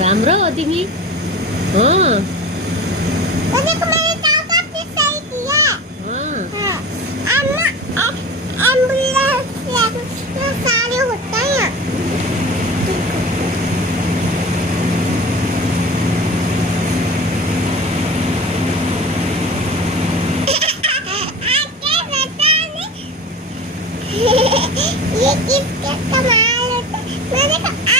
राम्रो हो तिमी। हाँ तो देखो मैंने चारों आपने सही किया। हाँ हाँ एम्बुलेंस सारे होता है यहाँ। ये किसका कमाल होता है। मैंने कहा